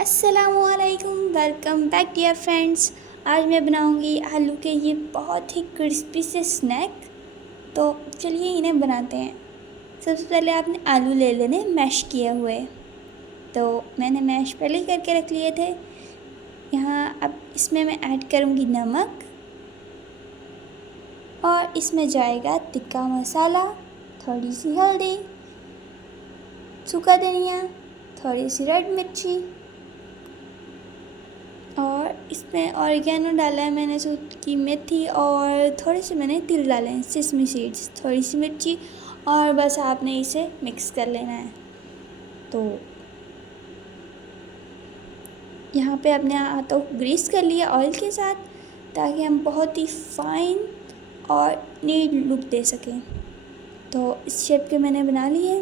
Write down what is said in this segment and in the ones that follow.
अस्सलामुअलैकुम, welcome back dear friends. आज मैं बनाऊंगी आलू के ये बहुत ही क्रिस्पी से स्नैक। तो चलिए इन्हें बनाते हैं। सबसे पहले आपने आलू ले लेने मैश किए हुए। तो मैंने मैश पहले ही करके रख लिए थे। यहाँ अब इसमें मैं ऐड करूँगी नमक, और इसमें जाएगा तिक्का मसाला, थोड़ी सी हल्दी, सूखा धनिया, थोड़ी सी रेड मिर्ची, और इसमें ऑरिगेनो डाला है मैंने, सूखी मेथी, और थोड़े से मैंने तिल डाले हैं, सेसमी सीड्स, थोड़ी सी मिर्ची, और बस आपने इसे मिक्स कर लेना है। तो यहाँ पे अपने हाथों को ग्रीस कर लिया ऑयल के साथ, ताकि हम बहुत ही फाइन और नीट लुक दे सकें। तो इस शेप के मैंने बना लिए।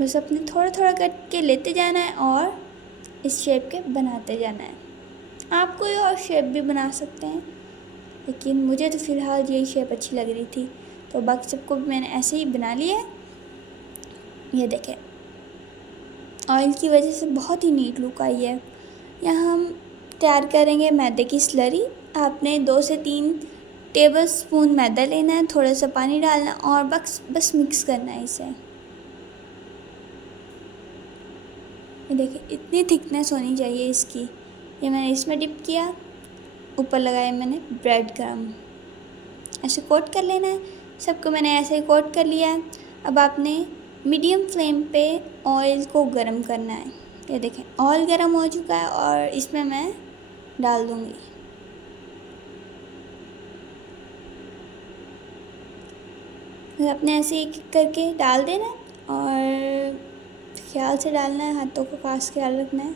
बस अपने थोड़ा थोड़ा करके लेते जाना है और इस शेप के बनाते जाना है। आप कोई और शेप भी बना सकते हैं, लेकिन मुझे तो फ़िलहाल यही शेप अच्छी लग रही थी, तो बाकी सबको भी मैंने ऐसे ही बना लिया है। ये देखें, ऑयल की वजह से बहुत ही नीट लुक आई है। यहाँ हम तैयार करेंगे मैदे की स्लरी। आपने 2 से 3 टेबल स्पून मैदा लेना है, थोड़ा सा पानी डालना और बस मिक्स करना है इसे। ये देखिए, इतनी थिकनेस होनी चाहिए इसकी। ये मैंने इसमें डिप किया, ऊपर लगाया मैंने ब्रेड क्रम, ऐसे कोट कर लेना है। सबको मैंने ऐसे ही कोट कर लिया है। अब आपने मीडियम फ्लेम पे ऑयल को गरम करना है। ये देखें, ऑयल गरम हो चुका है और इसमें मैं डाल दूँगी। अपने ऐसे एक करके डाल देना है और ख्याल से डालना है, हाथों को खास ख्याल रखना है।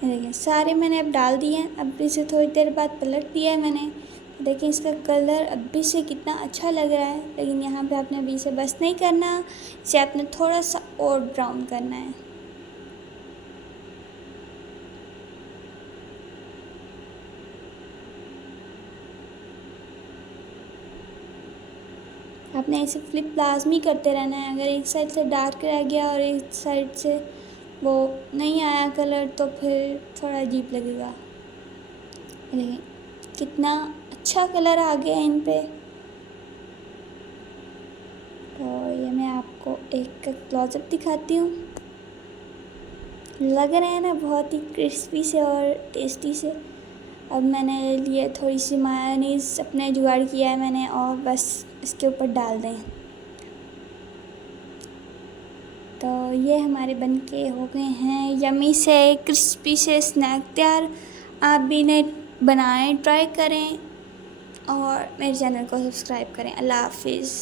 देखिए, सारे मैंने अब डाल दिए हैं। अब इसे थोड़ी देर बाद पलट दिया है मैंने। देखिए, इसका कलर अभी से कितना अच्छा लग रहा है, लेकिन यहाँ पे आपने अभी इसे बस नहीं करना, इसे आपने थोड़ा सा और ब्राउन करना है। आपने इसे फ्लिप लाजमी करते रहना है। अगर एक साइड से डार्क रह गया और एक साइड से वो नहीं आया कलर, तो फिर थोड़ा अजीब लगेगा। देखिए कितना अच्छा कलर आ गया इन पे। तो ये मैं आपको एक का क्लोजअप दिखाती हूँ। लग रहे हैं ना बहुत ही क्रिस्पी से और टेस्टी से। अब मैंने लिए थोड़ी सी मायोनीज़, अपने जुगाड़ किया है मैंने, और बस इसके ऊपर डाल दें। तो ये हमारे बनके हो गए हैं यमी से क्रिस्पी से स्नैक तैयार। आप भी इन्हें बनाएं, ट्राई करें और मेरे चैनल को सब्सक्राइब करें। अल्लाह हाफिज़।